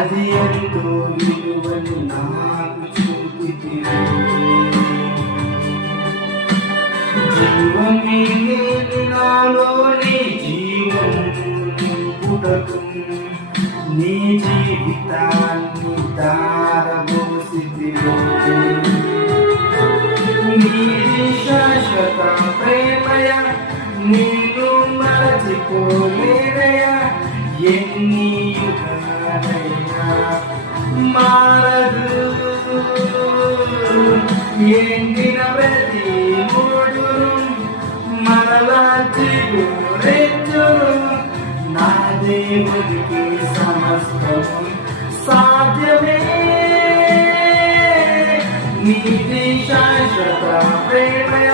అది ఎంతో విలువని నాకు చూపితివే. జీవమే లేని నాలోని జీవం నింపుటకు నీ జీవితాన్ని ధారపోసితివే. నీది శాశ్వత ప్రేమయ, నేను మరచిపోలేనయా. ఎన్ని యుగాలైనా మారదు, ఎండిన ప్రతి మూడును మరలా చిగురించును. నా దేవునికి సమస్తము సాధ్యమే. నీతి శాశ్వత ప్రేమయ.